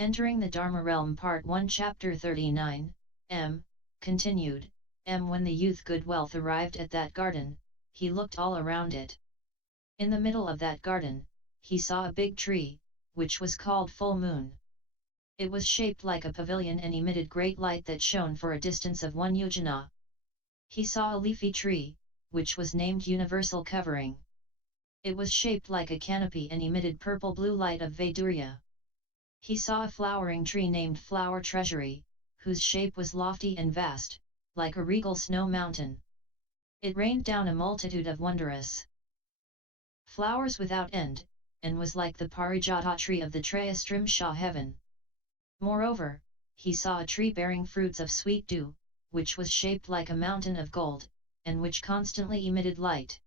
Entering the Dharma realm Part 1 Chapter 39, M. Continued, When the youth good wealth arrived at that garden, he looked all around it. In the middle of that garden, he saw a big tree, which was called Full Moon. It was shaped like a pavilion and emitted great light that shone for a distance of 1 yojana. He saw a leafy tree, which was named Universal Covering. It was shaped like a canopy and emitted purple-blue light of Vaidurya. He saw a flowering tree named Flower Treasury, whose shape was lofty and vast, like a regal snow mountain. It rained down a multitude of wondrous flowers without end, and was like the Parijata tree of the Trayastrimsha heaven. Moreover, he saw a tree bearing fruits of sweet dew, which was shaped like a mountain of gold, and which constantly emitted light.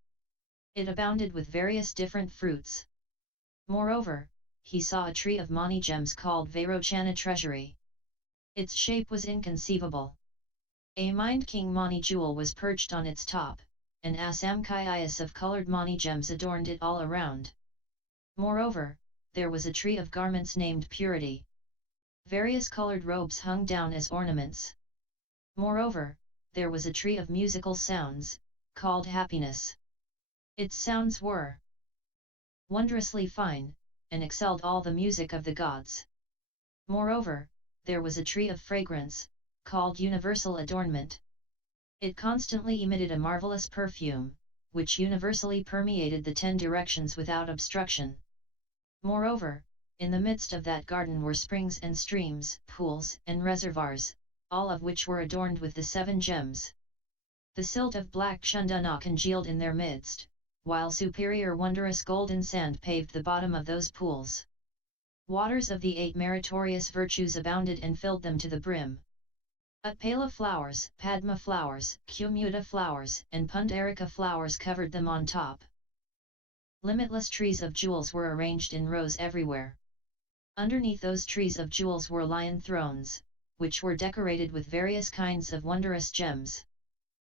It abounded with various different fruits. Moreover, he saw a tree of mani gems called Vairochana treasury. Its shape was inconceivable. A mind king mani jewel was perched on its top, and asamkayas of colored mani gems adorned it all around. Moreover, there was a tree of garments named purity. Various colored robes hung down as ornaments. Moreover, there was a tree of musical sounds, called happiness. Its sounds were wondrously fine, and excelled all the music of the gods. Moreover, there was a tree of fragrance, called universal adornment. It constantly emitted a marvelous perfume, which universally permeated the 10 directions without obstruction. Moreover, in the midst of that garden were springs and streams, pools and reservoirs, all of which were adorned with the 7 gems. The silt of black chandana congealed in their midst, while superior wondrous golden sand paved the bottom of those pools. Waters of the 8 meritorious virtues abounded and filled them to the brim. Utpala flowers, Padma flowers, Kumuda flowers, and Pundarika flowers covered them on top. Limitless trees of jewels were arranged in rows everywhere. Underneath those trees of jewels were lion thrones, which were decorated with various kinds of wondrous gems.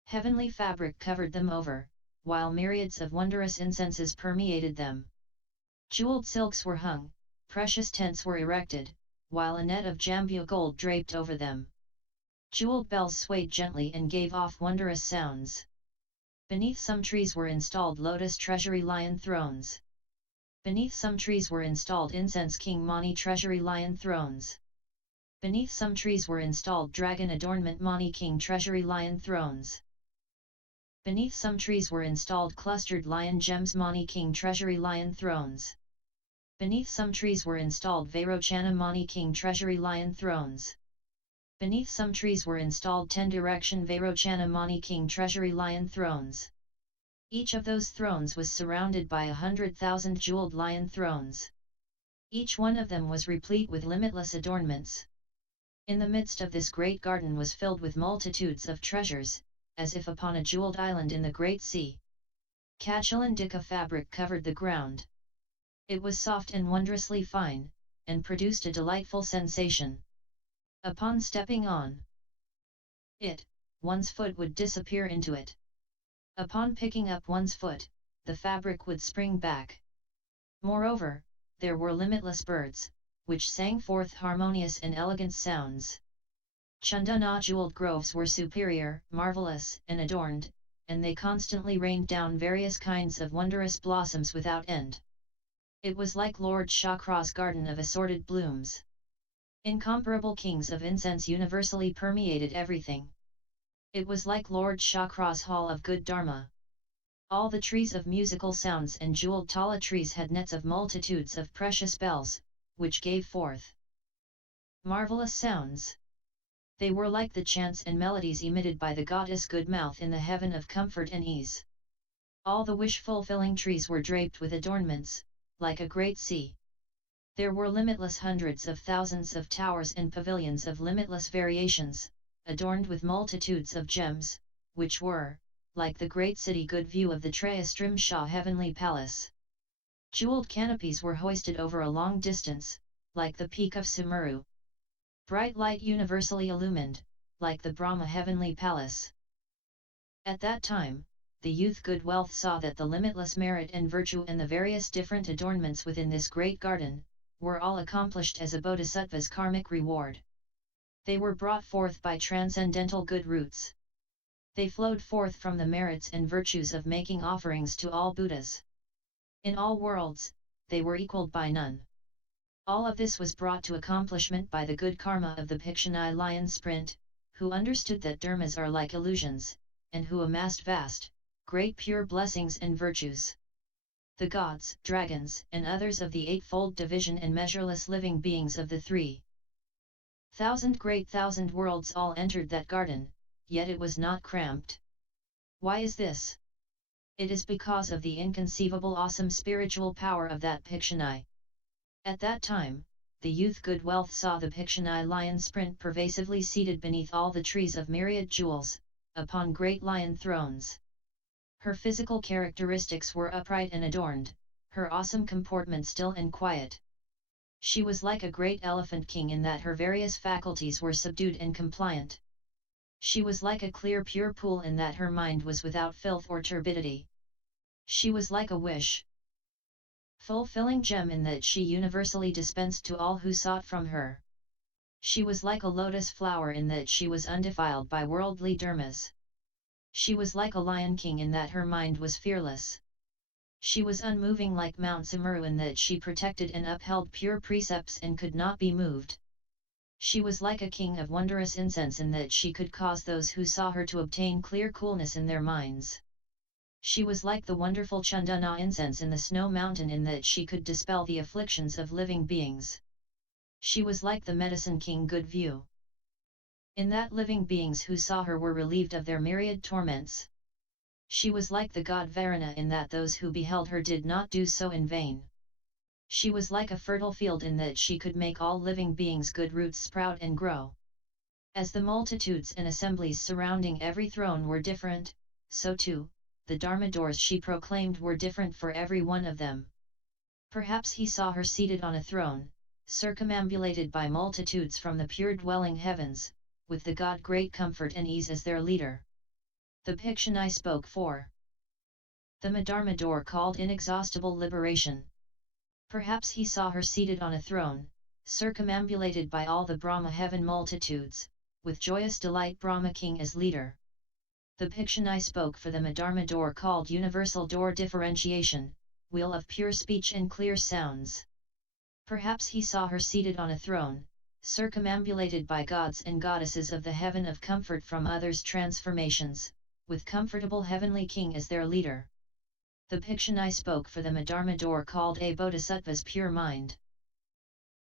Heavenly fabric covered them over, while myriads of wondrous incenses permeated them. Jeweled silks were hung, precious tents were erected, while a net of jambu gold draped over them. Jeweled bells swayed gently and gave off wondrous sounds. Beneath some trees were installed lotus treasury lion thrones. Beneath some trees were installed incense king mani treasury lion thrones. Beneath some trees were installed dragon adornment mani king treasury lion thrones. Beneath some trees were installed clustered lion gems mani king treasury lion thrones. Beneath some trees were installed Vairochana mani king treasury lion thrones. Beneath some trees were installed 10 direction Vairochana mani king treasury lion thrones. Each of those thrones was surrounded by 100,000 jeweled lion thrones. Each one of them was replete with limitless adornments. In the midst of this great garden was filled with multitudes of treasures, as if upon a jeweled island in the great sea. Kachalandika fabric covered the ground. It was soft and wondrously fine, and produced a delightful sensation. Upon stepping on it, one's foot would disappear into it. Upon picking up one's foot, the fabric would spring back. Moreover, there were limitless birds, which sang forth harmonious and elegant sounds. Chandana jeweled groves were superior, marvelous, and adorned, and they constantly rained down various kinds of wondrous blossoms without end. It was like Lord Chakra's garden of assorted blooms. Incomparable kings of incense universally permeated everything. It was like Lord Chakra's hall of good Dharma. All the trees of musical sounds and jeweled tala trees had nets of multitudes of precious bells, which gave forth marvelous sounds. They were like the chants and melodies emitted by the goddess Goodmouth in the heaven of comfort and ease. All the wish-fulfilling trees were draped with adornments, like a great sea. There were limitless hundreds of thousands of towers and pavilions of limitless variations, adorned with multitudes of gems, which were, like the great city good view of the Trayastrimsha heavenly palace. Jeweled canopies were hoisted over a long distance, like the peak of Sumeru. Bright light universally illumined, like the Brahma heavenly palace. At that time, the youth good wealth saw that the limitless merit and virtue and the various different adornments within this great garden, were all accomplished as a bodhisattva's karmic reward. They were brought forth by transcendental good roots. They flowed forth from the merits and virtues of making offerings to all Buddhas. In all worlds, they were equaled by none. All of this was brought to accomplishment by the good karma of the Bhikshuni lion sprint, who understood that dharmas are like illusions, and who amassed vast, great pure blessings and virtues. The gods, dragons, and others of the eightfold division and measureless living beings of the 3,000 great thousand worlds all entered that garden, yet it was not cramped. Why is this? It is because of the inconceivable awesome spiritual power of that Bhikshuni. At that time, the youth good wealth saw the Bhikshuni lion sprint pervasively seated beneath all the trees of myriad jewels, upon great lion thrones. Her physical characteristics were upright and adorned, her awesome comportment still and quiet. She was like a great elephant king in that her various faculties were subdued and compliant. She was like a clear pure pool in that her mind was without filth or turbidity. She was like a fulfilling gem in that she universally dispensed to all who sought from her. She was like a lotus flower in that she was undefiled by worldly dharmas. She was like a lion king in that her mind was fearless. She was unmoving like Mount Sumeru in that she protected and upheld pure precepts and could not be moved. She was like a king of wondrous incense in that she could cause those who saw her to obtain clear coolness in their minds. She was like the wonderful Chandana incense in the snow mountain in that she could dispel the afflictions of living beings. She was like the medicine king good view. In that living beings who saw her were relieved of their myriad torments. She was like the god Varuna in that those who beheld her did not do so in vain. She was like a fertile field in that she could make all living beings good roots sprout and grow. As the multitudes and assemblies surrounding every throne were different, so too, the Dharma doors she proclaimed were different for every one of them. Perhaps he saw her seated on a throne, circumambulated by multitudes from the pure dwelling heavens, with the god great comfort and ease as their leader. The Bhikshuni spoke for the Dharma door called inexhaustible liberation. Perhaps he saw her seated on a throne, circumambulated by all the Brahma heaven multitudes, with joyous delight Brahma king as leader. The Bhikshuni spoke for the Dharma door called universal door differentiation, wheel of pure speech and clear sounds. Perhaps he saw her seated on a throne, circumambulated by gods and goddesses of the heaven of comfort from others' transformations, with comfortable heavenly king as their leader. The Bhikshuni spoke for the Dharma door called a bodhisattva's pure mind.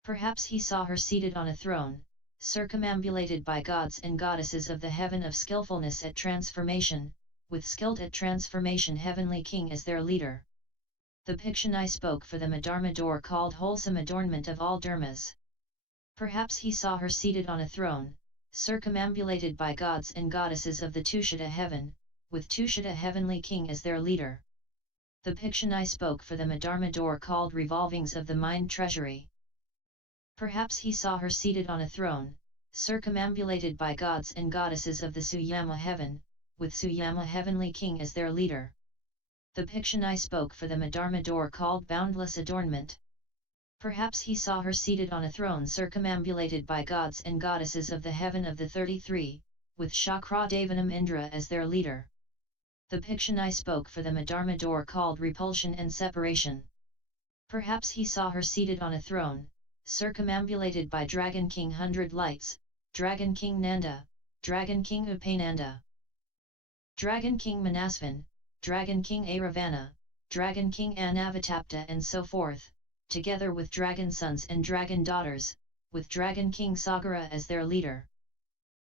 Perhaps he saw her seated on a throne, circumambulated by gods and goddesses of the heaven of skillfulness at transformation, with skilled at transformation heavenly king as their leader. The Bhikshuni spoke for the Dharma door called wholesome adornment of all dharmas. Perhaps he saw her seated on a throne, circumambulated by gods and goddesses of the Tushita heaven, with Tushita heavenly king as their leader. The Bhikshuni spoke for the Dharma door called revolvings of the mind treasury. Perhaps he saw her seated on a throne, circumambulated by gods and goddesses of the Suyama heaven, with Suyama heavenly king as their leader. The Bhikshuni spoke for the Dharma door called boundless adornment. Perhaps he saw her seated on a throne circumambulated by gods and goddesses of the heaven of the 33, with Chakradevanam Indra as their leader. The Bhikshuni spoke for the Dharma door called repulsion and separation. Perhaps he saw her seated on a throne, circumambulated by Dragon King Hundred Lights, Dragon King Nanda, Dragon King Upananda, Dragon King Manasvan, Dragon King Aravana, Dragon King Anavatapta and so forth, together with dragon sons and dragon daughters, with Dragon King Sagara as their leader.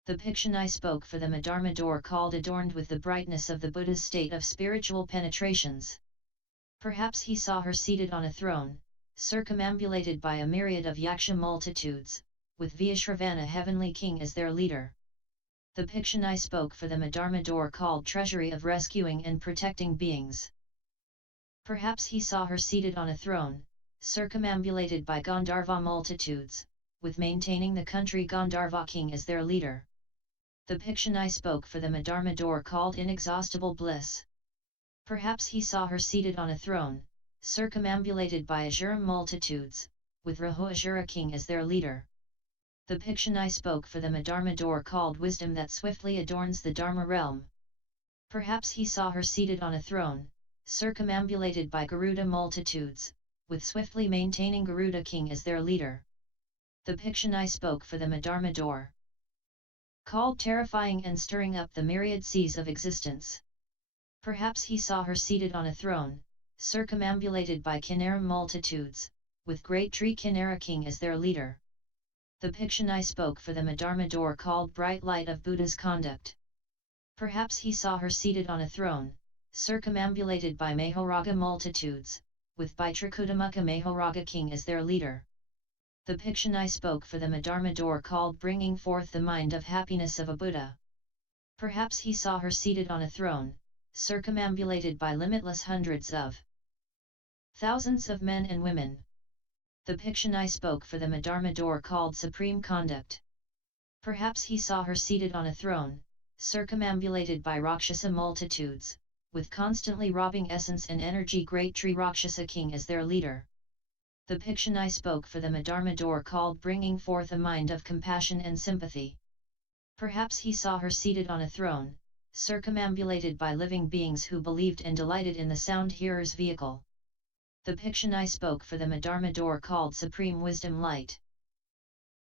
The Bhikshuni spoke for the Dharma door called adorned with the brightness of the Buddha's state of spiritual penetrations. Perhaps he saw her seated on a throne, circumambulated by a myriad of yaksha multitudes, with Vyashravana heavenly king as their leader. The Bhikshuni spoke for the Dharma door called treasury of rescuing and protecting beings. Perhaps he saw her seated on a throne, circumambulated by Gandharva multitudes, with maintaining the country Gandharva king as their leader. The Bhikshuni spoke for the Dharma door called inexhaustible bliss. Perhaps he saw her seated on a throne, circumambulated by Azuram multitudes, with Rahoajura king as their leader. The Bhikshuni spoke for them a Dharma door called wisdom that swiftly adorns the Dharma realm. Perhaps he saw her seated on a throne, circumambulated by Garuda multitudes, with swiftly maintaining Garuda king as their leader. The Bhikshuni spoke for them a Dharma door called terrifying and stirring up the myriad seas of existence. Perhaps he saw her seated on a throne, circumambulated by Kinnara multitudes, with great tree Kinnara king as their leader. The Bhikshuni spoke for them a Dharma door called bright light of Buddha's conduct. Perhaps he saw her seated on a throne, circumambulated by Mahoraga multitudes, with Baitrakutamukha Mahoraga king as their leader. The Bhikshuni spoke for them a Dharma door called bringing forth the mind of happiness of a Buddha. Perhaps he saw her seated on a throne, circumambulated by limitless hundreds of thousands of men and women. The Bhikshuni spoke for them a Dharma door called supreme conduct. Perhaps he saw her seated on a throne, circumambulated by Rakshasa multitudes, with constantly robbing essence and energy great tree Rakshasa king as their leader. The Bhikshuni spoke for them a Dharma door called bringing forth a mind of compassion and sympathy. Perhaps he saw her seated on a throne, circumambulated by living beings who believed and delighted in the sound hearer's vehicle. The Bhikshuni spoke for them a Dharma door called supreme wisdom light.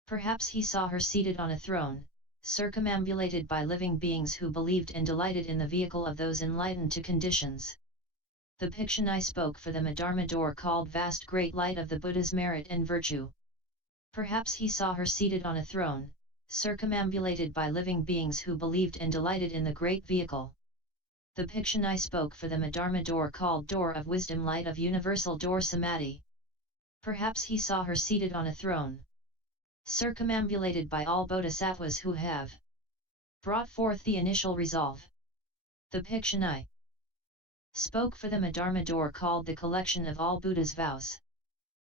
Perhaps he saw her seated on a throne, circumambulated by living beings who believed and delighted in the vehicle of those enlightened to conditions. The Bhikshuni spoke for them a Dharma door called vast great light of the Buddha's merit and virtue. Perhaps he saw her seated on a throne, circumambulated by living beings who believed and delighted in the great vehicle. The Bhikshuni spoke for them a Dharma door called door of wisdom light of universal door samadhi. Perhaps he saw her seated on a throne, circumambulated by all bodhisattvas who have brought forth the initial resolve. The Bhikshuni spoke for them a Dharma door called the collection of all Buddha's vows.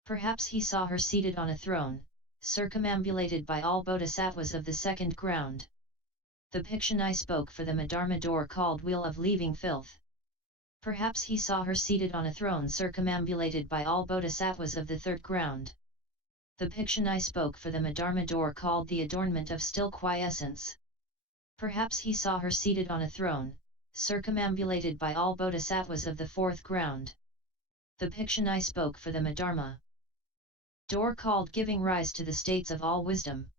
Perhaps he saw her seated on a throne, circumambulated by all bodhisattvas of the second ground. The Bhikshuni spoke for them a Dharma door called wheel of leaving filth. Perhaps he saw her seated on a throne circumambulated by all bodhisattvas of the third ground. The Bhikshuni spoke for them a Dharma door called the adornment of still quiescence. Perhaps he saw her seated on a throne, circumambulated by all bodhisattvas of the fourth ground. The Bhikshuni spoke for them a Dharma door called giving rise to the states of all wisdom.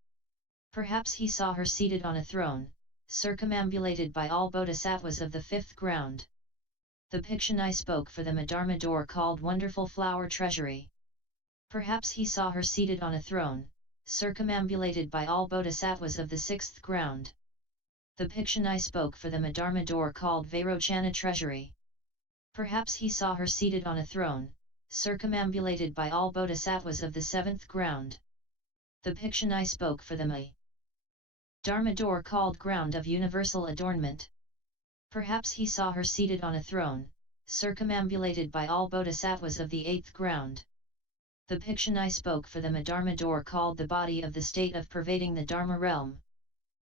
Perhaps he saw her seated on a throne, circumambulated by all bodhisattvas of the fifth ground. The Bhikshuni spoke for them a Dharma door called wonderful flower treasury. Perhaps he saw her seated on a throne, circumambulated by all bodhisattvas of the sixth ground. The Bhikshuni spoke for them a Dharma door called Vairochana treasury. Perhaps he saw her seated on a throne, circumambulated by all bodhisattvas of the seventh ground. The Bhikshuni spoke for them a Dharma door called ground of universal adornment. Perhaps he saw her seated on a throne, circumambulated by all bodhisattvas of the eighth ground. The Bhikshuni spoke for them a Dharma door called the body of the state of pervading the Dharma realm.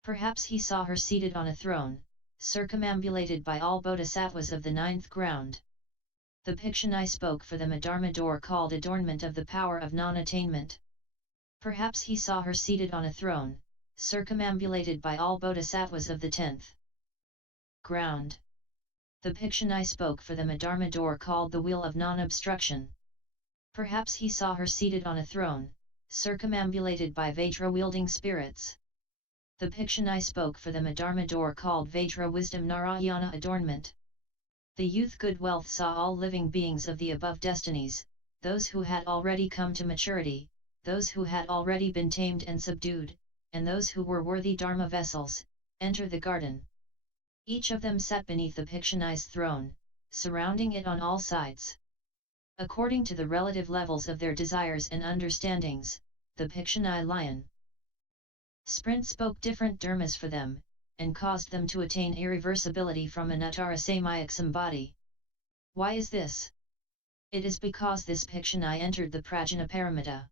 Perhaps he saw her seated on a throne, circumambulated by all bodhisattvas of the ninth ground. The Bhikshuni spoke for them a Dharma door called adornment of the power of non-attainment. Perhaps he saw her seated on a throne, circumambulated by all bodhisattvas of the 10th ground. The Bhikshuni spoke for them a Dharma door called the wheel of non-obstruction. Perhaps he saw her seated on a throne, circumambulated by Vajra-wielding spirits. The Bhikshuni spoke for them a Dharma door called Vajra wisdom Narayana adornment. The youth good wealth saw all living beings of the above destinies, those who had already come to maturity, those who had already been tamed and subdued, and those who were worthy Dharma vessels, enter the garden. Each of them sat beneath the Bhikshuni's throne, surrounding it on all sides. According to the relative levels of their desires and understandings, the Bhikshuni lion sprint spoke different dharmas for them, and caused them to attain irreversibility from an Uttara-samaya sambodhi. Why is this? It is because this Bhikshuni entered the Prajnaparamita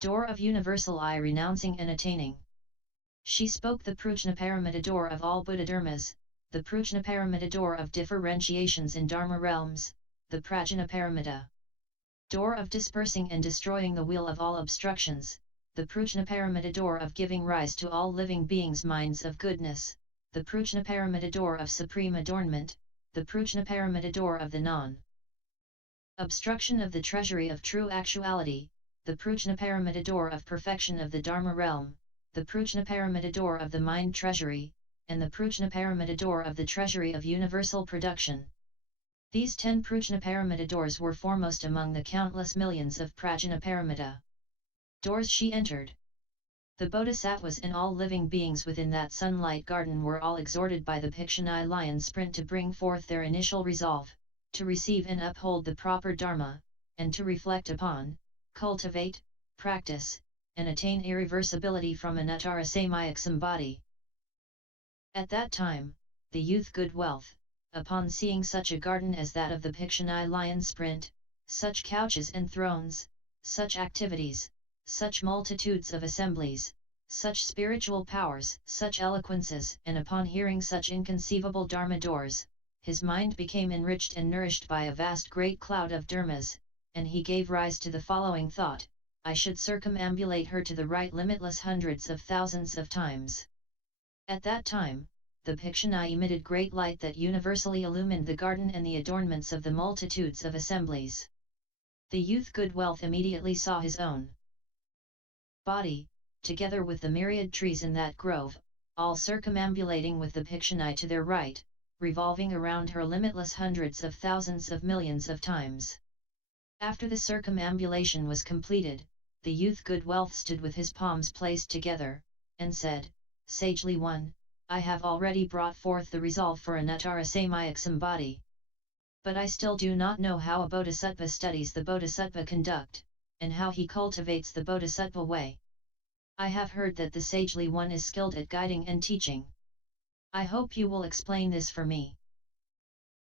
door of universal I renouncing and attaining. She spoke the Prajnaparamita door of all Buddha dharmas, the Prajnaparamita door of differentiations in Dharma realms, the Prajnaparamita Door of dispersing and destroying the wheel of all obstructions, the Prajnaparamita door of giving rise to all living beings' minds of goodness, the Prajnaparamita door of supreme adornment, the Prajnaparamita door of the non-obstruction of the treasury of true actuality, the Prajnaparamita door of perfection of the Dharma realm, the Prajnaparamita door of the mind treasury, and the Prajnaparamita door of the treasury of universal production. These 10 Prajnaparamita doors were foremost among the countless millions of Prajnaparamita doors she entered. The Bodhisattvas and all living beings within that sunlight garden were all exhorted by the Bhikshuni lion sprint to bring forth their initial resolve, to receive and uphold the proper Dharma, and to reflect upon, cultivate, practice, and attain irreversibility from Anuttara-Samyak Sambodhi. At that time, the youth good wealth, upon seeing such a garden as that of the Bhikshuni lion sprint, such couches and thrones, such activities, such multitudes of assemblies, such spiritual powers, such eloquences, and upon hearing such inconceivable Dharma doors, his mind became enriched and nourished by a vast great cloud of Dharmas, and he gave rise to the following thought: I should circumambulate her to the right limitless hundreds of thousands of times. At that time, the Bhikshuni emitted great light that universally illumined the garden and the adornments of the multitudes of assemblies. The youth good wealth immediately saw his own body, together with the myriad trees in that grove, all circumambulating with the Bhikshuni to their right, revolving around her limitless hundreds of thousands of millions of times. After the circumambulation was completed, the youth good wealth stood with his palms placed together, and said, Sagely One, I have already brought forth the resolve for Anuttara-Samyak Sambodhi. But I still do not know how a bodhisattva studies the bodhisattva conduct, and how he cultivates the bodhisattva way. I have heard that the Sagely One is skilled at guiding and teaching. I hope you will explain this for me.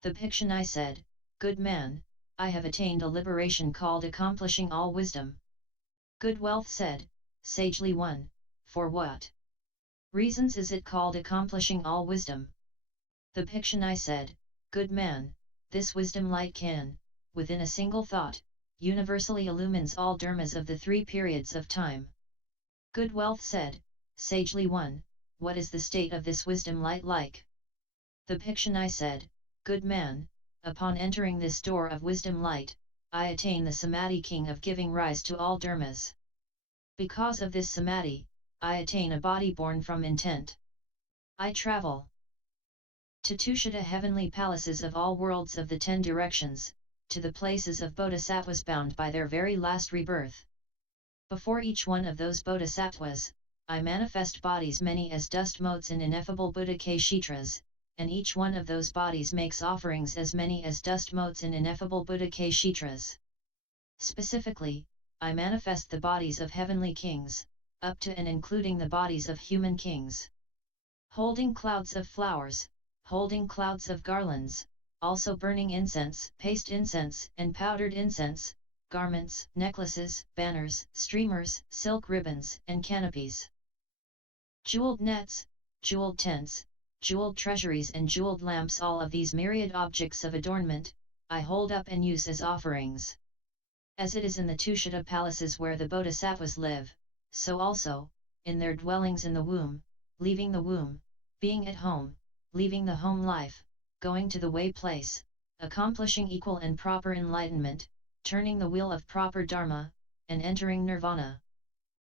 The Bhikshuni said, Good man, I have attained a liberation called accomplishing all wisdom. Good wealth said, Sagely One, for what reasons is it called accomplishing all wisdom? The Bhikshuni said, Good man, this wisdom light can, within a single thought, universally illumines all dharmas of the 3 periods of time. Good wealth said, Sagely One, what is the state of this wisdom light like? The Bhikshuni said, Good man, upon entering this door of wisdom light, I attain the samadhi king of giving rise to all dharmas. Because of this samadhi, I attain a body born from intent. I travel to Tushita heavenly palaces of all worlds of the 10 directions, to the places of bodhisattvas bound by their very last rebirth. Before each one of those bodhisattvas, I manifest bodies many as dust motes in ineffable Buddha Kshetras, and each one of those bodies makes offerings as many as dust motes in ineffable Buddha Kshetras. Specifically, I manifest the bodies of heavenly kings, up to and including the bodies of human kings. Holding clouds of flowers, holding clouds of garlands, also burning incense, paste incense, and powdered incense, garments, necklaces, banners, streamers, silk ribbons, and canopies. Jeweled nets, jeweled tents, jeweled treasuries and jeweled lamps, all of these myriad objects of adornment, I hold up and use as offerings. As it is in the Tushita palaces where the bodhisattvas live, so also, in their dwellings in the womb, leaving the womb, being at home, leaving the home life, going to the way place, accomplishing equal and proper enlightenment, turning the wheel of proper Dharma, and entering nirvana.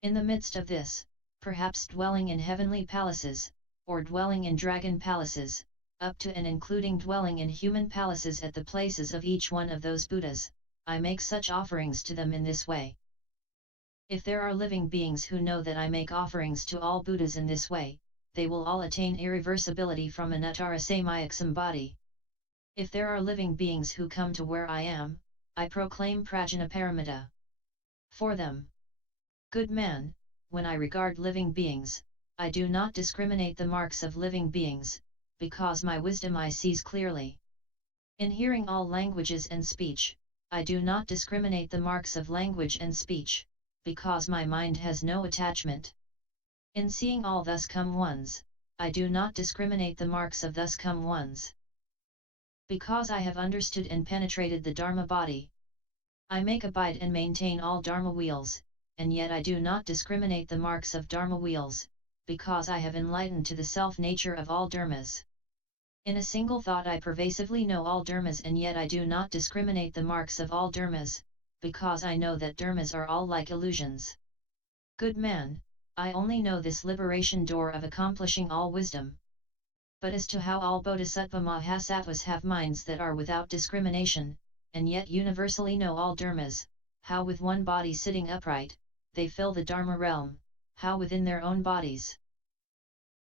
In the midst of this, perhaps dwelling in heavenly palaces, or dwelling in dragon palaces, up to and including dwelling in human palaces at the places of each one of those Buddhas, I make such offerings to them in this way. If there are living beings who know that I make offerings to all Buddhas in this way, they will all attain irreversibility from Anuttara-Samyak Sambodhi. If there are living beings who come to where I am, I proclaim Prajnaparamita for them. Good man, when I regard living beings, I do not discriminate the marks of living beings, because my wisdom I sees clearly. In hearing all languages and speech, I do not discriminate the marks of language and speech, because my mind has no attachment. In seeing all thus come ones, I do not discriminate the marks of thus come ones. Because I have understood and penetrated the Dharma body, I make abide and maintain all Dharma wheels, and yet I do not discriminate the marks of Dharma wheels, because I have enlightened to the self-nature of all Dharmas. In a single thought I pervasively know all Dharmas, and yet I do not discriminate the marks of all Dharmas, because I know that Dharmas are all like illusions. Good man, I only know this liberation door of accomplishing all wisdom. But as to how all Bodhisattva Mahasattvas have minds that are without discrimination, and yet universally know all Dharmas, how with one body sitting upright, they fill the Dharma realm, how within their own bodies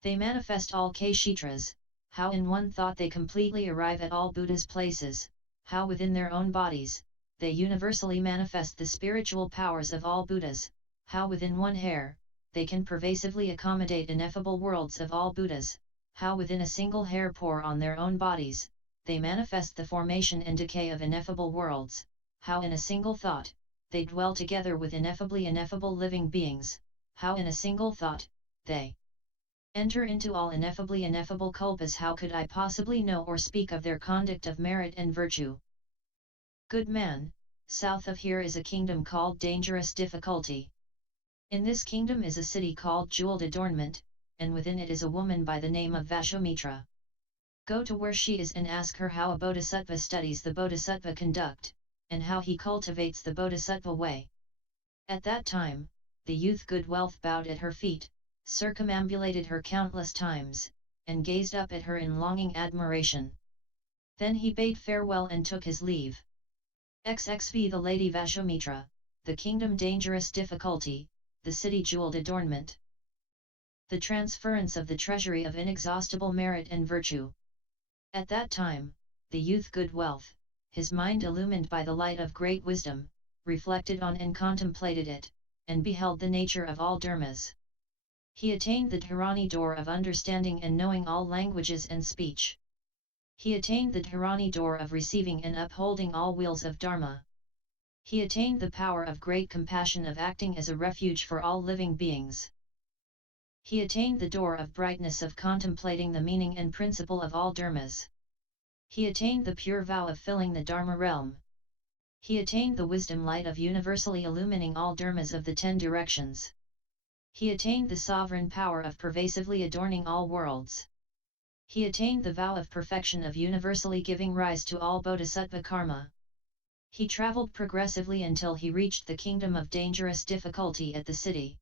they manifest all kshetras, how in one thought they completely arrive at all Buddha's places, how within their own bodies, they universally manifest the spiritual powers of all Buddhas, how within one hair, they can pervasively accommodate ineffable worlds of all Buddhas, how within a single hair pore on their own bodies, they manifest the formation and decay of ineffable worlds, how in a single thought, they dwell together with ineffably ineffable living beings, how in a single thought, they enter into all ineffably ineffable kalpas. How could I possibly know or speak of their conduct of merit and virtue? Good man, south of here is a kingdom called Dangerous Difficulty. In this kingdom is a city called Jeweled Adornment, and within it is a woman by the name of Vashamitra. Go to where she is and ask her how a bodhisattva studies the bodhisattva conduct, and how he cultivates the bodhisattva way. At that time, the youth Good Wealth bowed at her feet, circumambulated her countless times, and gazed up at her in longing admiration. Then he bade farewell and took his leave. XXV The Lady Vashamitra, the kingdom Dangerous Difficulty, the city Jeweled Adornment. The transference of the treasury of inexhaustible merit and virtue. At that time, the youth Good Wealth, his mind illumined by the light of great wisdom, reflected on and contemplated it, and beheld the nature of all Dharmas. He attained the Dharani door of understanding and knowing all languages and speech. He attained the Dharani door of receiving and upholding all wheels of Dharma. He attained the power of great compassion of acting as a refuge for all living beings. He attained the door of brightness of contemplating the meaning and principle of all Dharmas. He attained the pure vow of filling the Dharma realm. He attained the wisdom light of universally illumining all Dharmas of the 10 directions. He attained the sovereign power of pervasively adorning all worlds. He attained the vow of perfection of universally giving rise to all bodhisattva karma. He traveled progressively until he reached the kingdom of Dangerous Difficulty at the city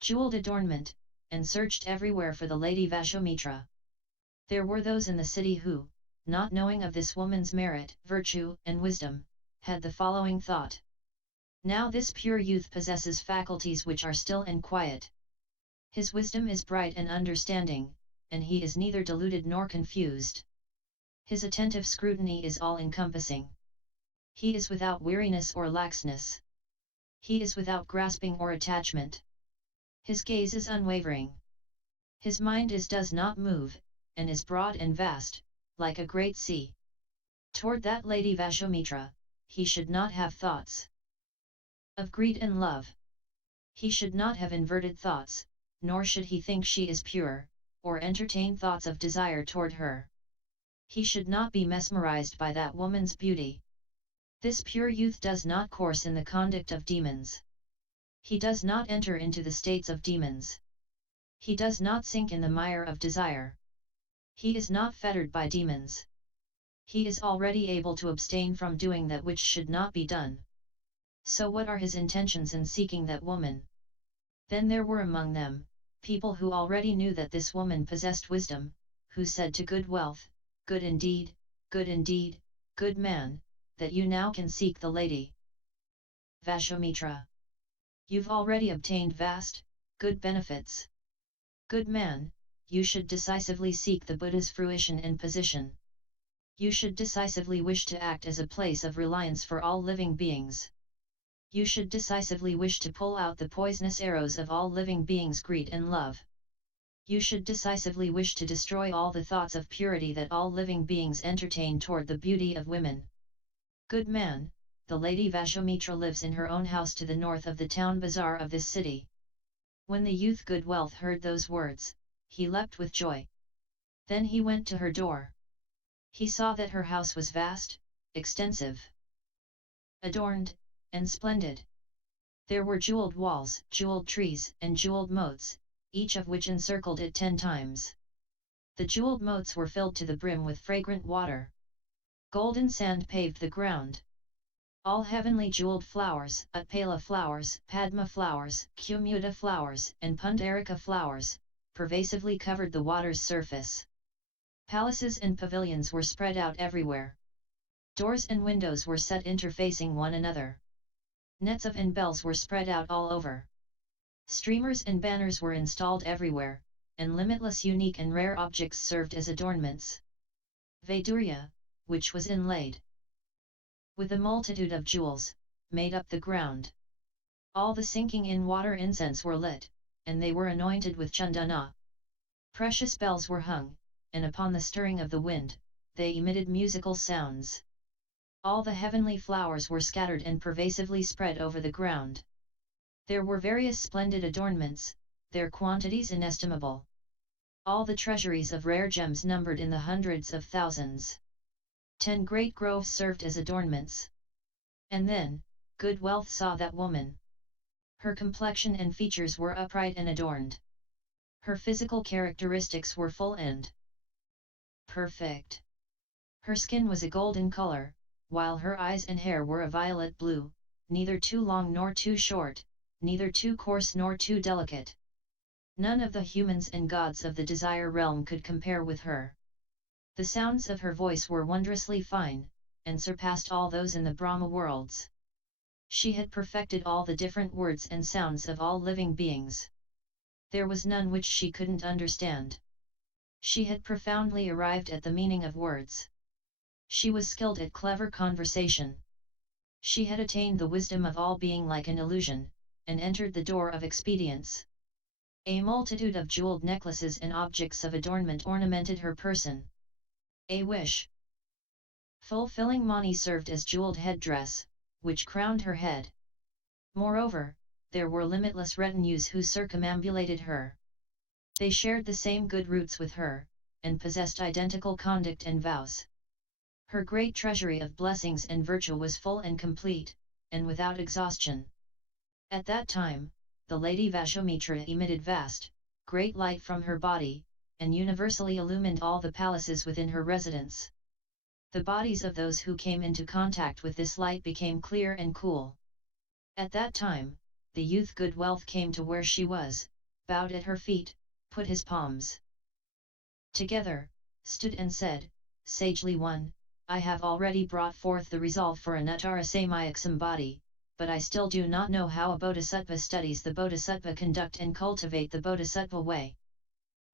Jeweled Adornment, and searched everywhere for the Lady Vashamitra. There were those in the city who, not knowing of this woman's merit, virtue, and wisdom, had the following thought. Now this pure youth possesses faculties which are still and quiet. His wisdom is bright and understanding, and he is neither deluded nor confused. His attentive scrutiny is all-encompassing. He is without weariness or laxness. He is without grasping or attachment. His gaze is unwavering. His mind does not move, and is broad and vast, like a great sea. Toward that Lady Vashamitra, he should not have thoughts of greed and love. He should not have inverted thoughts, nor should he think she is pure, or entertain thoughts of desire toward her. He should not be mesmerized by that woman's beauty. This pure youth does not course in the conduct of demons. He does not enter into the states of demons. He does not sink in the mire of desire. He is not fettered by demons. He is already able to abstain from doing that which should not be done. So what are his intentions in seeking that woman? Then there were among them, people who already knew that this woman possessed wisdom, who said to Good Wealth, good indeed, good man, that you now can seek the Lady Vashamitra. You've already obtained vast, good benefits. Good man, you should decisively seek the Buddha's fruition and position. You should decisively wish to act as a place of reliance for all living beings. You should decisively wish to pull out the poisonous arrows of all living beings' greed and love. You should decisively wish to destroy all the thoughts of purity that all living beings entertain toward the beauty of women. Good man, the Lady Vashamitra lives in her own house to the north of the town bazaar of this city. When the youth Good Wealth heard those words, he leapt with joy. Then he went to her door. He saw that her house was vast, extensive. adorned, and splendid. There were jeweled walls, jeweled trees, and jeweled moats, each of which encircled it 10 times. The jeweled moats were filled to the brim with fragrant water. Golden sand paved the ground. All heavenly jeweled flowers, Utpala flowers, Padma flowers, Kumuda flowers, and Pundarika flowers, pervasively covered the water's surface. Palaces and pavilions were spread out everywhere. Doors and windows were set interfacing one another. Nets of and bells were spread out all over. Streamers and banners were installed everywhere, and limitless unique and rare objects served as adornments. Vaidurya, which was inlaid with a multitude of jewels, made up the ground. All the sinking in water incense were lit, and they were anointed with chandana. Precious bells were hung, and upon the stirring of the wind, they emitted musical sounds. All the heavenly flowers were scattered and pervasively spread over the ground. There were various splendid adornments, their quantities inestimable. All the treasuries of rare gems numbered in the hundreds of thousands. 10 great groves served as adornments. And then, good wealth saw that woman. Her complexion and features were upright and adorned. Her physical characteristics were full and perfect. Her skin was a golden color, while her eyes and hair were a violet blue, neither too long nor too short, neither too coarse nor too delicate. None of the humans and gods of the desire realm could compare with her. The sounds of her voice were wondrously fine, and surpassed all those in the Brahma worlds. She had perfected all the different words and sounds of all living beings. There was none which she couldn't understand. She had profoundly arrived at the meaning of words. She was skilled at clever conversation. She had attained the wisdom of all being like an illusion, and entered the door of expedience. A multitude of jeweled necklaces and objects of adornment ornamented her person. A wish fulfilling mani served as jeweled headdress, which crowned her head. Moreover, there were limitless retinues who circumambulated her. They shared the same good roots with her, and possessed identical conduct and vows. Her great treasury of blessings and virtue was full and complete, and without exhaustion. At that time, the Lady Vashomitra emitted vast, great light from her body, and universally illumined all the palaces within her residence. The bodies of those who came into contact with this light became clear and cool. At that time, the youth Good Wealth came to where she was, bowed at her feet, put his palms together, stood and said, Sagely One, I have already brought forth the resolve for an Uttarasamaya body, but I still do not know how a bodhisattva studies the bodhisattva conduct and cultivate the bodhisattva way.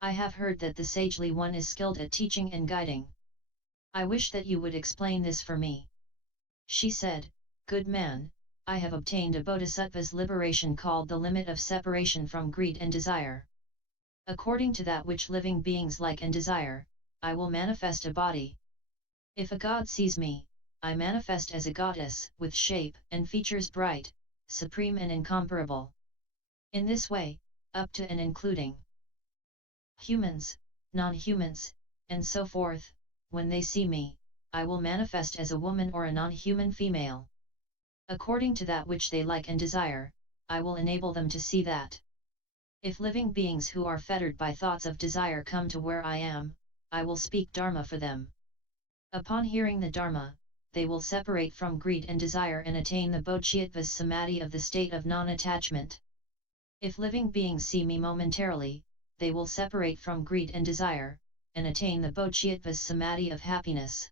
I have heard that the Sagely One is skilled at teaching and guiding. I wish that you would explain this for me. She said, Good man, I have obtained a bodhisattva's liberation called the limit of separation from greed and desire. According to that which living beings like and desire, I will manifest a body. If a god sees me, I manifest as a goddess, with shape and features bright, supreme and incomparable. In this way, up to and including humans, non-humans, and so forth, when they see me, I will manifest as a woman or a non-human female. According to that which they like and desire, I will enable them to see that. If living beings who are fettered by thoughts of desire come to where I am, I will speak Dharma for them. Upon hearing the Dharma, they will separate from greed and desire and attain the bodhisattva's samadhi of the state of non-attachment. If living beings see me momentarily, they will separate from greed and desire, and attain the bodhisattva's samadhi of happiness.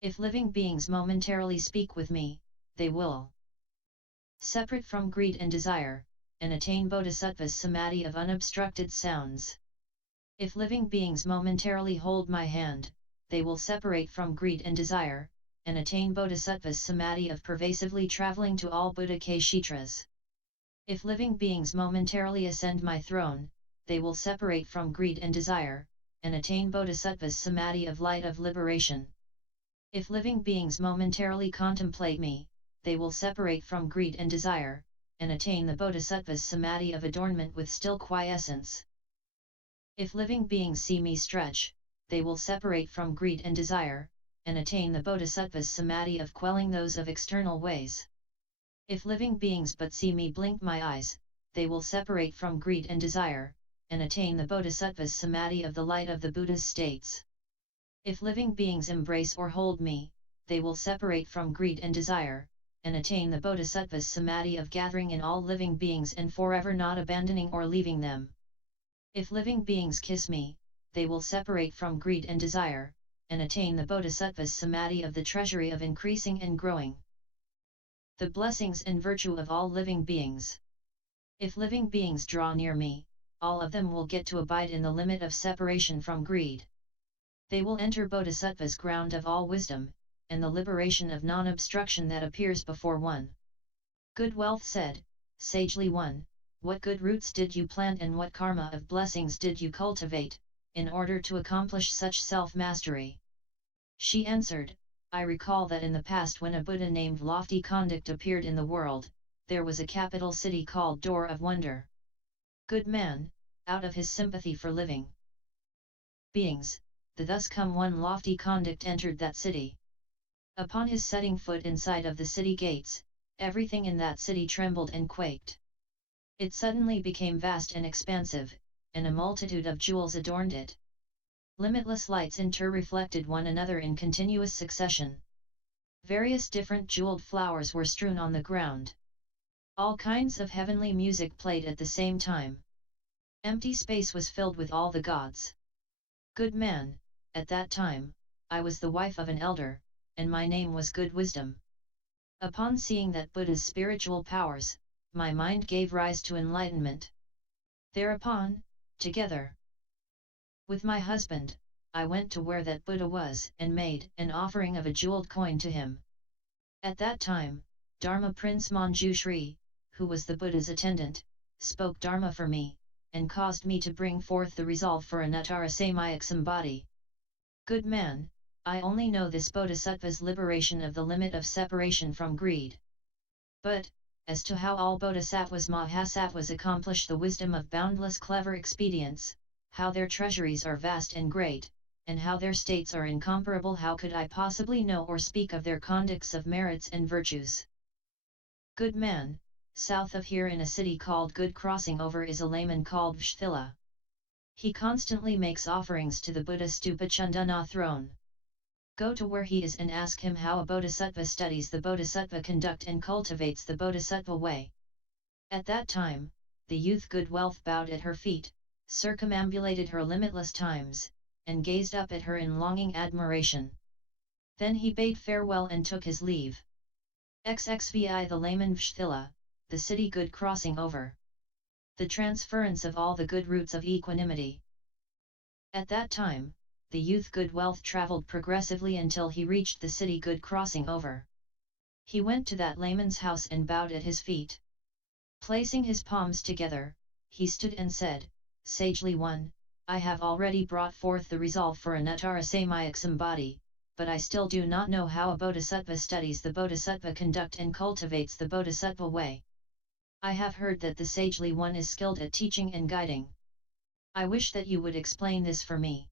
If living beings momentarily speak with me, they will separate from greed and desire, and attain bodhisattva's samadhi of unobstructed sounds. If living beings momentarily hold my hand, they will separate from greed and desire, and attain bodhisattva's samadhi of pervasively traveling to all Buddha-kshetras. If living beings momentarily ascend my throne, they will separate from greed and desire, and attain bodhisattva's samadhi of light of liberation. If living beings momentarily contemplate me, they will separate from greed and desire, and attain the bodhisattva's samadhi of adornment with still quiescence. If living beings see me stretch, they will separate from greed and desire, and attain the Bodhisattva's samadhi of quelling those of external ways. If living beings but see me blink my eyes, they will separate from greed and desire, and attain the Bodhisattva's samadhi of the light of the Buddha's states. If living beings embrace or hold me, they will separate from greed and desire, and attain the Bodhisattva's samadhi of gathering in all living beings and forever not abandoning or leaving them. If living beings kiss me, they will separate from greed and desire, and attain the Bodhisattva's samadhi of the treasury of increasing and growing. The blessings and virtue of all living beings. If living beings draw near me, all of them will get to abide in the limit of separation from greed. They will enter Bodhisattva's ground of all wisdom, and the liberation of non-obstruction that appears before one. Good Wealth said, sagely one, what good roots did you plant and what karma of blessings did you cultivate, in order to accomplish such self-mastery? She answered, I recall that in the past when a Buddha named Lofty Conduct appeared in the world, there was a capital city called Door of Wonder. Good man, out of his sympathy for living beings, the thus come one Lofty Conduct entered that city. Upon his setting foot inside of the city gates, everything in that city trembled and quaked. It suddenly became vast and expansive, and a multitude of jewels adorned it. Limitless lights inter-reflected one another in continuous succession. Various different jeweled flowers were strewn on the ground. All kinds of heavenly music played at the same time. Empty space was filled with all the gods. Good man, at that time, I was the wife of an elder, and my name was Good Wisdom. Upon seeing that Buddha's spiritual powers, my mind gave rise to enlightenment. Thereupon, together with my husband, I went to where that Buddha was and made an offering of a jeweled coin to him. At that time, Dharma Prince Manjushri, who was the Buddha's attendant, spoke Dharma for me, and caused me to bring forth the resolve for Anuttara Samyak Sambodhi. Good man, I only know this Bodhisattva's liberation of the limit of separation from greed. But, as to how all Bodhisattvas Mahasattvas accomplish the wisdom of boundless clever expedients, how their treasuries are vast and great, and how their states are incomparable, how could I possibly know or speak of their conducts of merits and virtues? Good man, south of here in a city called Good Crossing Over is a layman called Vsthila. He constantly makes offerings to the Buddha Stupa Chandana throne. Go to where he is and ask him how a Bodhisattva studies the Bodhisattva conduct and cultivates the Bodhisattva way. At that time, the youth Good Wealth bowed at her feet, circumambulated her limitless times, and gazed up at her in longing admiration. Then he bade farewell and took his leave. XXVI The layman Vsthila, the city Good Crossing Over. The transference of all the good roots of equanimity. At that time, the youth Good Wealth travelled progressively until he reached the city Good Crossing Over. He went to that layman's house and bowed at his feet. Placing his palms together, he stood and said, sagely one, I have already brought forth the resolve for Anuttara Samyak Sambodhi, but I still do not know how a Bodhisattva studies the Bodhisattva conduct and cultivates the Bodhisattva way. I have heard that the sagely one is skilled at teaching and guiding. I wish that you would explain this for me.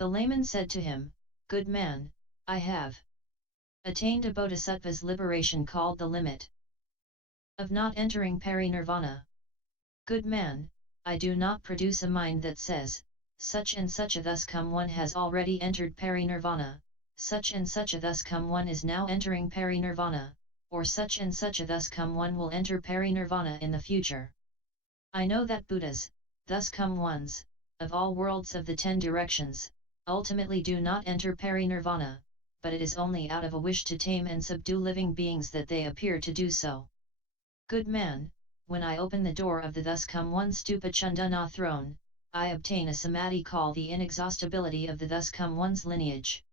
The layman said to him, Good man, I have attained a Bodhisattva's liberation called the limit of not entering parinirvana. Good man, I do not produce a mind that says, such and such a thus come one has already entered parinirvana, such and such a thus come one is now entering parinirvana, or such and such a thus come one will enter parinirvana in the future. I know that Buddhas, thus come ones, of all worlds of the 10 directions, ultimately do not enter parinirvana, but it is only out of a wish to tame and subdue living beings that they appear to do so. Good man, when I open the door of the thus come one stupa chandana throne, I obtain a samadhi called the inexhaustibility of the thus come one's lineage.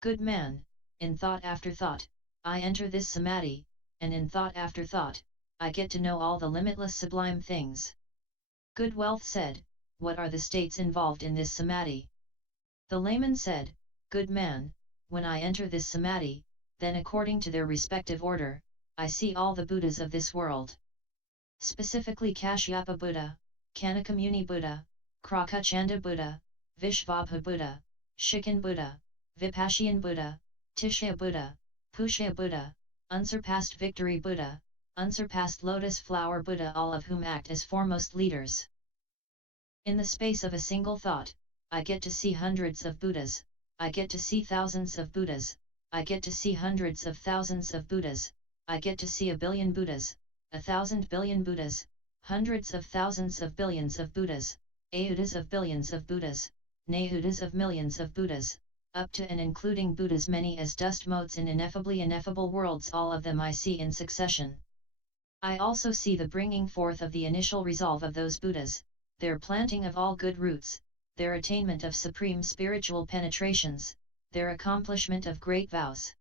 Good man, in thought after thought, I enter this samadhi, and in thought after thought, I get to know all the limitless sublime things. Good Wealth said, what are the states involved in this samadhi? The layman said, Good man, when I enter this samadhi, then according to their respective order, I see all the Buddhas of this world. Specifically Kashyapa Buddha, Kanakamuni Buddha, Krakachanda Buddha, Vishvabha Buddha, Shikan Buddha, Vipassana Buddha, Tishya Buddha, Pushya Buddha, unsurpassed victory Buddha, unsurpassed lotus flower Buddha, all of whom act as foremost leaders. In the space of a single thought, I get to see hundreds of Buddhas, I get to see thousands of Buddhas, I get to see hundreds of thousands of Buddhas, I get to see 1 billion Buddhas, 1,000 billion Buddhas, hundreds of thousands of billions of Buddhas, ayudas of billions of Buddhas, nayudas of millions of Buddhas, up to and including Buddhas many as dust motes in ineffably ineffable worlds, all of them I see in succession. I also see the bringing forth of the initial resolve of those Buddhas, their planting of all good roots, their attainment of supreme spiritual penetrations, their accomplishment of great vows,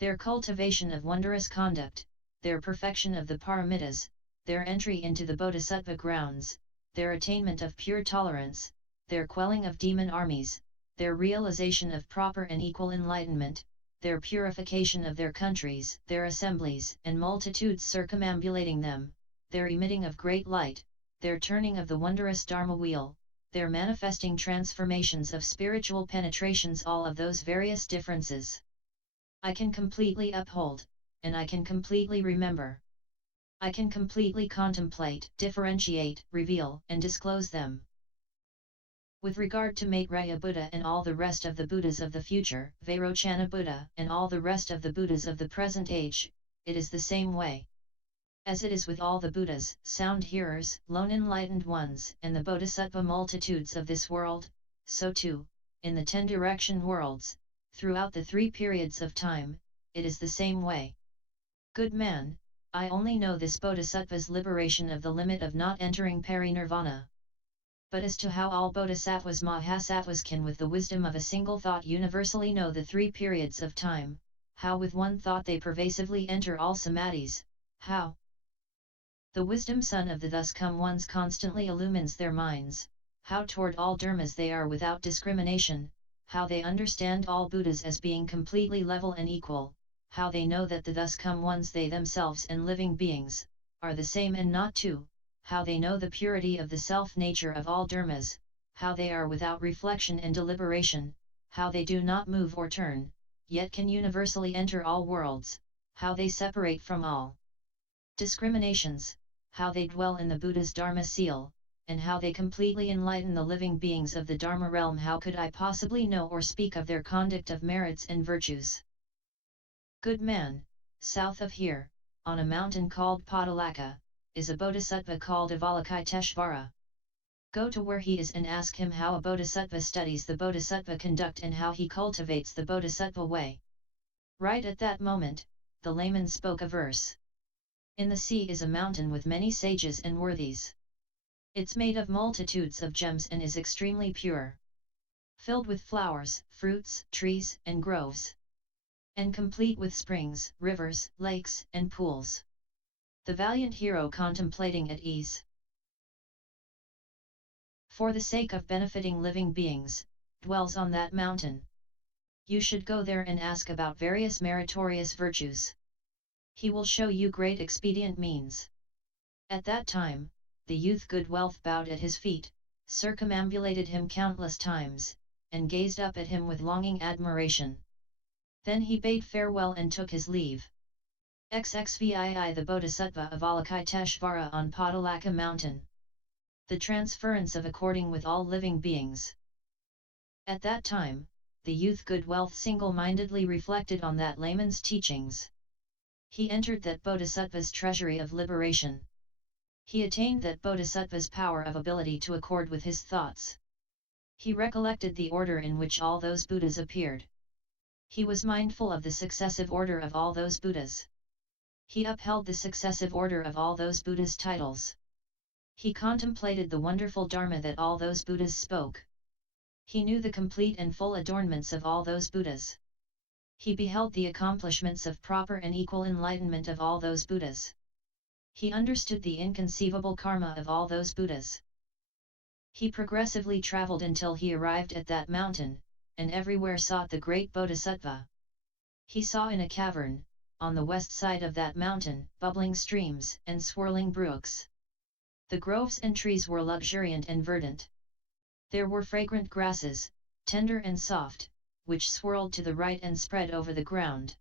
their cultivation of wondrous conduct, their perfection of the paramitas, their entry into the bodhisattva grounds, their attainment of pure tolerance, their quelling of demon armies, their realization of proper and equal enlightenment, their purification of their countries, their assemblies and multitudes circumambulating them, their emitting of great light, their turning of the wondrous Dharma wheel, their manifesting transformations of spiritual penetrations, all of those various differences I can completely uphold, and I can completely remember. I can completely contemplate, differentiate, reveal, and disclose them. With regard to Maitreya Buddha and all the rest of the Buddhas of the future, Vairochana Buddha and all the rest of the Buddhas of the present age, it is the same way. As it is with all the Buddhas, sound hearers, lone enlightened ones, and the Bodhisattva multitudes of this world, so too, in the 10 direction worlds, throughout the 3 periods of time, it is the same way. Good man, I only know this Bodhisattva's liberation of the limit of not entering parinirvana. But as to how all Bodhisattvas Mahasattvas can with the wisdom of a single thought universally know the 3 periods of time, how with one thought they pervasively enter all samadhis, how the wisdom sun of the thus come ones constantly illumines their minds, how toward all dharmas they are without discrimination, how they understand all Buddhas as being completely level and equal, how they know that the thus come ones they themselves and living beings, are the same and not two, how they know the purity of the self-nature of all dharmas, how they are without reflection and deliberation, how they do not move or turn, yet can universally enter all worlds, how they separate from all discriminations, how they dwell in the Buddha's Dharma seal, and how they completely enlighten the living beings of the Dharma realm. How could I possibly know or speak of their conduct of merits and virtues? Good man, south of here, on a mountain called Padalaka, is a bodhisattva called Avalokiteshvara. Go to where he is and ask him how a bodhisattva studies the bodhisattva conduct and how he cultivates the bodhisattva way. Right at that moment, the layman spoke a verse. In the sea is a mountain with many sages and worthies. It's made of multitudes of gems and is extremely pure, filled with flowers, fruits, trees, and groves, and complete with springs, rivers, lakes, and pools. The valiant hero contemplating at ease, for the sake of benefiting living beings, dwells on that mountain. You should go there and ask about various meritorious virtues. He will show you great expedient means. At that time, the youth good wealth bowed at his feet, circumambulated him countless times, and gazed up at him with longing admiration. Then he bade farewell and took his leave. XXVII The Bodhisattva of Avalokiteshvara on Padalaka mountain. The transference of according with all living beings. At that time, the youth good wealth single-mindedly reflected on that layman's teachings. He entered that Bodhisattva's treasury of liberation. He attained that Bodhisattva's power of ability to accord with his thoughts. He recollected the order in which all those Buddhas appeared. He was mindful of the successive order of all those Buddhas. He upheld the successive order of all those Buddhas' titles. He contemplated the wonderful Dharma that all those Buddhas spoke. He knew the complete and full adornments of all those Buddhas. He beheld the accomplishments of proper and equal enlightenment of all those Buddhas. He understood the inconceivable karma of all those Buddhas. He progressively traveled until he arrived at that mountain, and everywhere sought the great Bodhisattva. He saw in a cavern, on the west side of that mountain, bubbling streams and swirling brooks. The groves and trees were luxuriant and verdant. There were fragrant grasses, tender and soft, which swirled to the right and spread over the ground.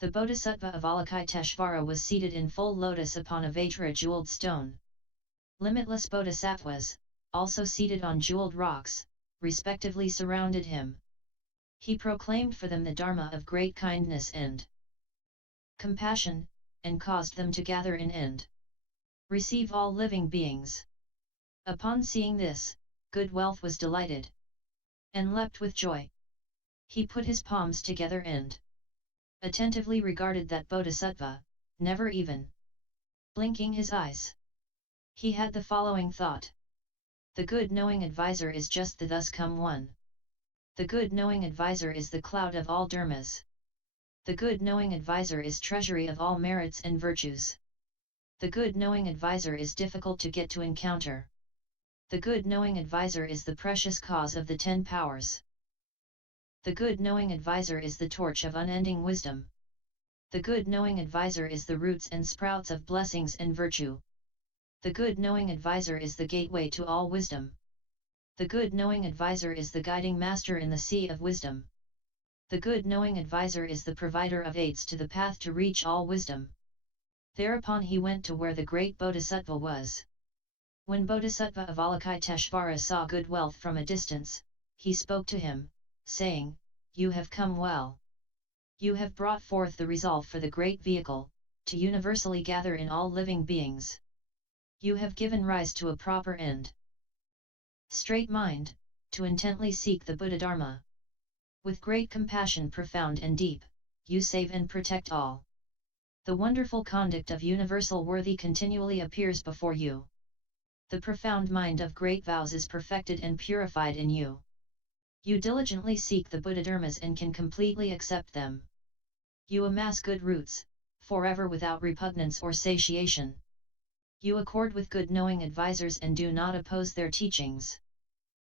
The Bodhisattva of Avalokiteshvara was seated in full lotus upon a Vajra jeweled stone. Limitless bodhisattvas, also seated on jeweled rocks, respectively surrounded him. He proclaimed for them the Dharma of great kindness and compassion, and caused them to gather in and receive all living beings. Upon seeing this, good wealth was delighted and leapt with joy. He put his palms together and attentively regarded that bodhisattva, never even blinking his eyes. He had the following thought: the good knowing advisor is just the thus come one. The good knowing advisor is the cloud of all dharmas. The good knowing advisor is treasury of all merits and virtues. The good knowing advisor is difficult to get to encounter. The good knowing advisor is the precious cause of the 10 powers. The good knowing advisor is the torch of unending wisdom. The good knowing advisor is the roots and sprouts of blessings and virtue. The good knowing advisor is the gateway to all wisdom. The good knowing advisor is the guiding master in the sea of wisdom. The good knowing advisor is the provider of aids to the path to reach all wisdom. Thereupon he went to where the great Bodhisattva was. When Bodhisattva Avalokiteshvara saw good wealth from a distance, he spoke to him, saying, "You have come well. You have brought forth the resolve for the great vehicle, to universally gather in all living beings. You have given rise to a proper and straight mind, to intently seek the Buddha Dharma. With great compassion profound and deep, you save and protect all. The wonderful conduct of universal worthy continually appears before you. The profound mind of great vows is perfected and purified in you. You diligently seek the Buddha Dharmas and can completely accept them. You amass good roots, forever without repugnance or satiation. You accord with good knowing advisors and do not oppose their teachings.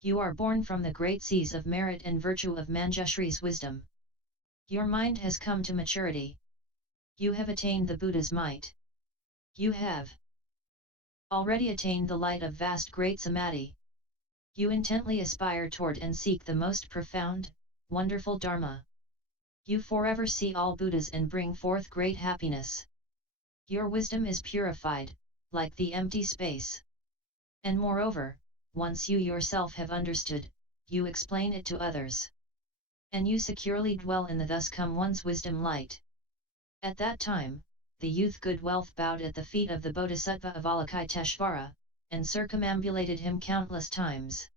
You are born from the great seas of merit and virtue of Manjushri's wisdom. Your mind has come to maturity. You have attained the Buddha's might. You have already attained the light of vast great samadhi. You intently aspire toward and seek the most profound, wonderful Dharma. You forever see all Buddhas and bring forth great happiness. Your wisdom is purified, like the empty space. And moreover, once you yourself have understood, you explain it to others. And you securely dwell in the thus come one's wisdom light." At that time, the youth good wealth bowed at the feet of the Bodhisattva Avalokiteshvara, and circumambulated him countless times.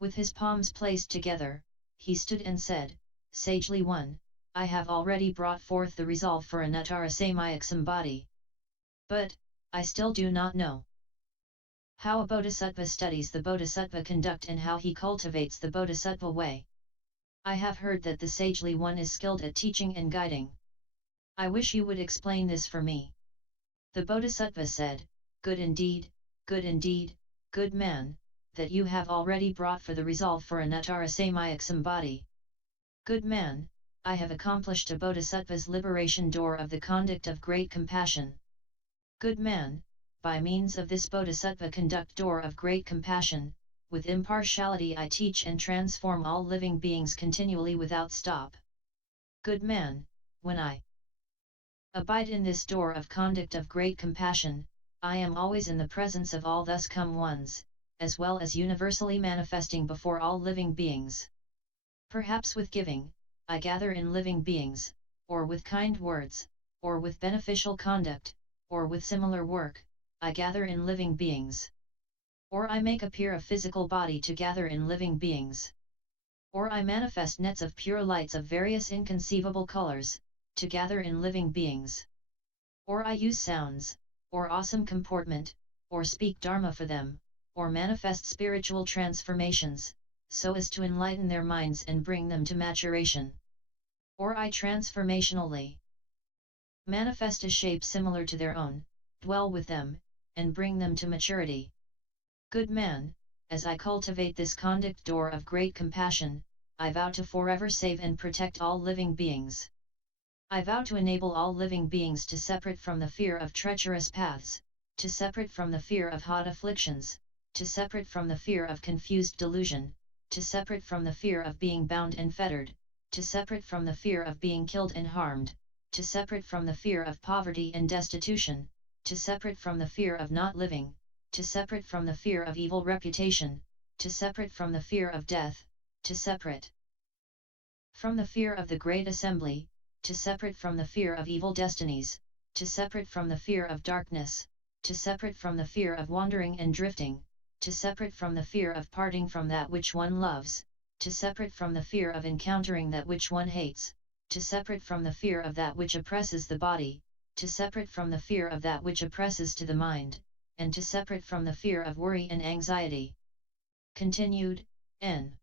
With his palms placed together, he stood and said, "Sagely one, I have already brought forth the resolve for Anuttara Samyak Sambodhi. But, I still do not know how a Bodhisattva studies the Bodhisattva conduct and how he cultivates the Bodhisattva way. I have heard that the sagely one is skilled at teaching and guiding. I wish you would explain this for me." The Bodhisattva said, good indeed, good man, that you have already brought for the resolve for Anuttara Samyak Sambodhi. Good man, I have accomplished a Bodhisattva's liberation door of the conduct of great compassion. Good man, by means of this Bodhisattva conduct door of great compassion, with impartiality I teach and transform all living beings continually without stop. Good man, when I abide in this door of conduct of great compassion, I am always in the presence of all thus come ones, as well as universally manifesting before all living beings. Perhaps with giving, I gather in living beings, or with kind words, or with beneficial conduct, or with similar work, I gather in living beings. Or I make appear a physical body to gather in living beings. Or I manifest nets of pure lights of various inconceivable colors, to gather in living beings. Or I use sounds, or awesome comportment, or speak Dharma for them, or manifest spiritual transformations, so as to enlighten their minds and bring them to maturation. Or I transformationally manifest a shape similar to their own, dwell with them, and bring them to maturity. Good man, as I cultivate this conduct door of great compassion, I vow to forever save and protect all living beings. I vow to enable all living beings to separate from the fear of treacherous paths, to separate from the fear of hot afflictions, to separate from the fear of confused delusion, to separate from the fear of being bound and fettered, to separate from the fear of being killed and harmed, to separate from the fear of poverty and destitution, to separate from the fear of not living, to separate from the fear of evil reputation, to separate from the fear of death, to separate from the fear of the great assembly, to separate from the fear of evil destinies, to separate from the fear of darkness, to separate from the fear of wandering and drifting, to separate from the fear of parting from that which one loves, to separate from the fear of encountering that which one hates, to separate from the fear of that which oppresses the body, to separate from the fear of that which oppresses to the mind, and to separate from the fear of worry and anxiety. Continued, N.